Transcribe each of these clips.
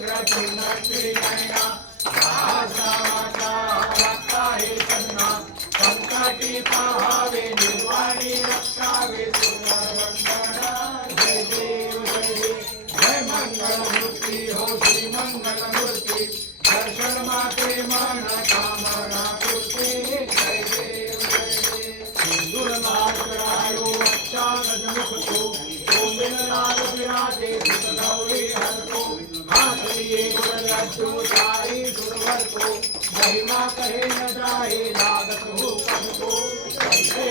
वक्र तुंड नयना भासावाचा वाचा हे कन्ना संकटी पाहावे निर्वाणी रक्षावे सुंदरवंदना जय देव जय देव जय मंगलमूर्ती हो श्री मंगलमूर्ती दर्शन माते मन कामना पूर्ती जय देव जय देव सिंदूर लाल करायो अच्छा गजमुख को गोविंद लाल विराजे सुतगौरी हर को हाथ लिए गुण लड्डू साई सुरवर को महिमा कहे न जाए लागत हो पद को ऐसे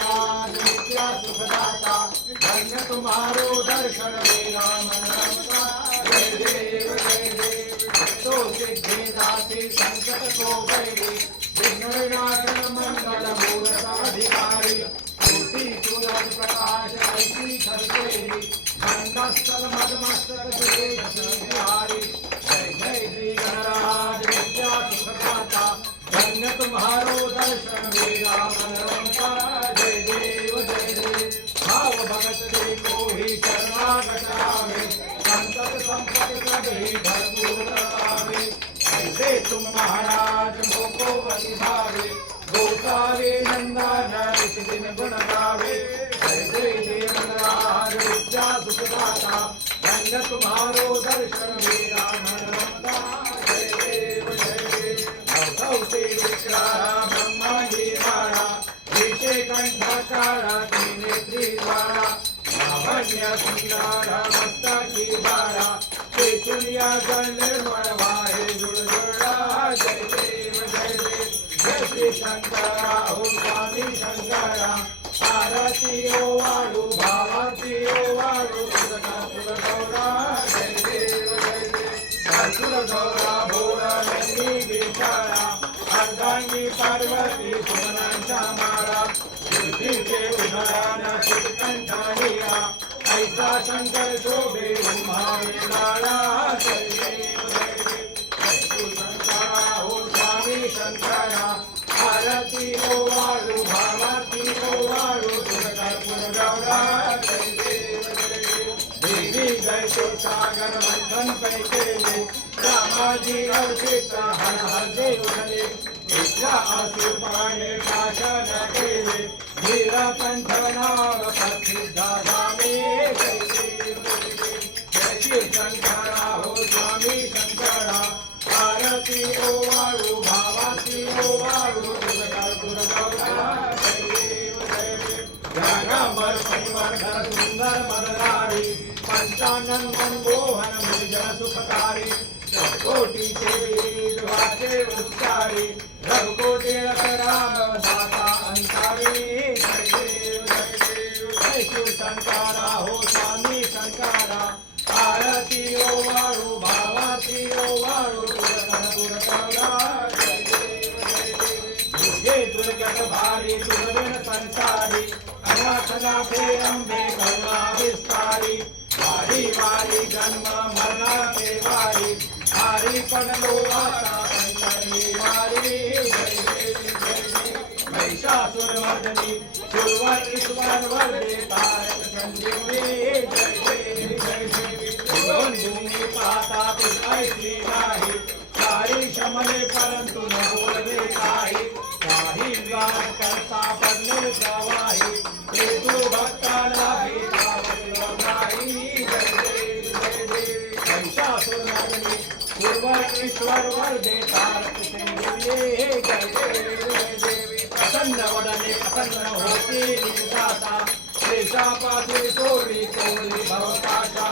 राज नित्या सुखदाता धन्य तुम्हारो दर्शन मेरा मन रमता जय देव जय देव तो सिद्धि दासी संकट को भैरी विघ्न विनाशन मंगल मूलता अधिकारी ज्योति सूरज प्रकाश ऐसी खरतेरी खंडस्थल मदमस्तक बिहारी जय जय श्री गणराज विद्या सुखदाता धन्य तुम्हारो दर्शन मेरा मन रमता जय देव जय देव भाव भगत देखो ही शरणागत आवे संतत संपत सभी भरपूर करावे ऐसे तुम महाराज मोको अति भावे गोसावे नंदन इस दिन गुण गावे ऐसे देवराज विद्या सुखदाता धन्य तुम्हारो दर्शन मेरा मन रमता जय देव जय देव भव से विक्रारा ब्रह्मांडी वारा विषे कंठकारा त्रिनेत्री द्वारा लावण्य सिंगारा मस्तकी बारा चेतुलिया जल निर्मल वाहे जुड़ जुड़ा जय देव जय देव जय श्री शंकरा ओम स्वामी शंकरा आरती ओ वाळू भावाती ओ वाळू सुर गौरा जय देव जय देव सुर गौरा भोरा नंदी विचारा अर्धांगी पार्वती सुमनांच्या माळा पृथ्वीचे उदयाना चितकंठानिया ऐसा शंकर शोभे उमावे लाळा जय देव जय देव जय शंकरा ओ स्वामी शंकरा आरती ओ वाळू भावाती ओ वाळू सुर गौरा जय देव जय देव देवी जय सागर मंथन पैकेले रामाजी अर्पित हर हर देव भले इथला आसुर पाणे शासन केले नीलकंठ नाम प्रसिद्ध धामे जय देव जय देव जय शिव शंकरा हो स्वामी शंकरा आरती ओ वाळू भावाती ओ वाळू सुर गौरा जय देव जय देव जगमर परिवार घर सुंदर मदनारी पंचानन मनमोहन निर्जन सुखकारी कोटीचे वीर वाचे उच्चारी रघुकोटे राम दाता अंतारी जय देव जय देव जय शिव शंकरा हो स्वामी शंकरा आरती ओ वाळू भावाती ओ वाळू सुर गौरा जय देव जय देव ये दुर्गत भारी दुर्बिन संसारी अनाथना फे अंबे करुणा विस्तारी वारी वारी जन्म मरण के वारी हारी पडलो आता पंचमी वारी जय देव जय देव महिषासुर मर्दनी सुरवर ईश्वर वरदे तारक संजीवनी जय देव जय देव भूमि पाता कुछ ऐसी नाही सारी शमले परंतु न बोलवे काही काही द्वार करता पडले गवाही हेतु भक्ताला भी गावत नाही जय देव जय देव महिषासुर मर्दनी सुरवर ईश्वर वरदे तारक संजीवनी जय देव जय देव प्रसन्न वदने प्रसन्न होती निदाता शेषापासे सोरी कोरी भवपाशा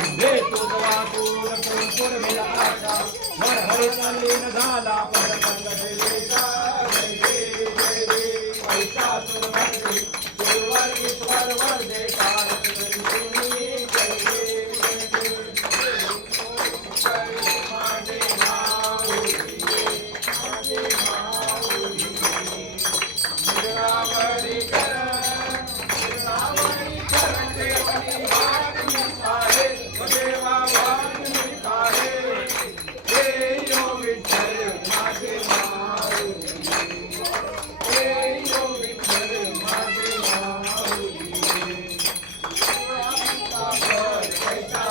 अंधे तुझवा दूर पूर मिला आशा मन हरे चालीन झाला पद पंगलेचा जय देव जय देव महिषासुर मर्दनी सुरवर ईश्वर वरदे तारक संजीवनी जय देव जय देव जय माते माऊली माते माऊली निरावरी कर देवनी वाणी आहे देवा वाणी आहे हे यो विठ्ठल माझे माऊली हे यो विठ्ठल माझे माऊली पैसा